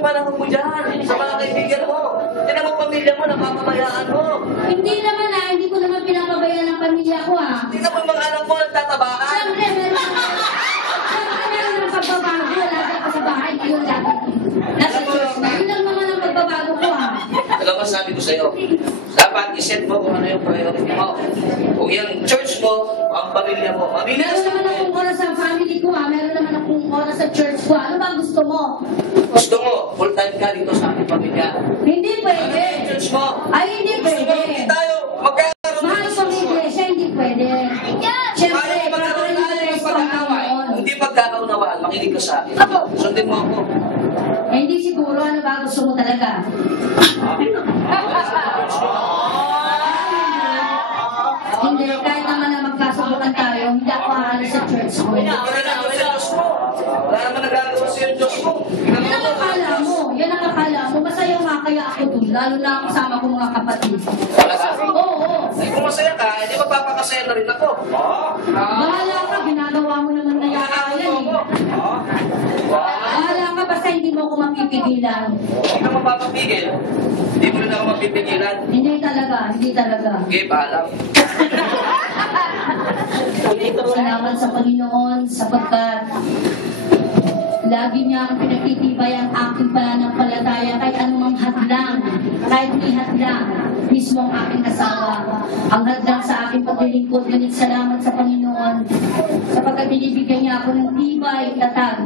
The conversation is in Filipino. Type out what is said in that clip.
yung panahon mo dyan sa mga kaibigan mo. Hindi naman pamilya mo, napapabayaan mo. Hindi naman hindi ko naman pinapabayaan ng pamilya ko Hindi naman mga anak mo nagtatabaan. Siyempre, meron ng pagbabago. Lagi ako sa bahay, ngayon lagi. Nasa church na. Yun lang naman ang pagbabago ko Alam mo, sabi ko sa'yo, dapat iset mo kung ano yung priority mo. Kung yung church mo, ang pamilya mo. Meron naman akong oras sa family ko Meron naman akong oras sa church ko. Ano ba gusto mo? Gusto mo, full time ka dito sa aking pamilya. Hindi pwede. Ano yung church mo? Ay, hindi Gusto mo, pwede. hindi tayo magkakaroon Mahal ko ang iglesia, hindi pwede. Siyempre, Tayo magkaroon tayo ng interest ko ang pagkakaway. Panginoon. Hindi pagkakaunawaan, makinig ka sa akin. Sundin mo ako. Hindi siguro, ano ba gusto mo talaga? Hindi, kahit naman na magkasubukan tayo, hindi ako aalis sa church ko. Wala naman nagagawa sa Diyos mo. Wala naman nagagawa sa Diyos mo. Yan ang akala mo. Yan ang akala mo. Masaya nga kaya ako dun. Lalo na ang kasama ko mga kapatid. Wala sa akin. Oo. Ay, kung masaya ka, hindi magpapakasaya na rin ako. Bahala ka. Ginagawa mo naman na yata yan Bahala ka. Basta hindi mo ako mapipigilan. Hindi ka mapapapigil. Hindi mo rin ako mapipigilan. Hindi talaga. Hindi talaga. Okay, paalam. Salamat sa Panginoon sapagkat lagi niya ang pinagtitibay ang aking pananampalataya kahit anumang hadlang, kahit may hadlang, mismo ang aking asawa. Ang hadlang sa aking paglilingkod, ngunit salamat sa Panginoon sapagkat binibigyan niya ako ng tibay, tatag.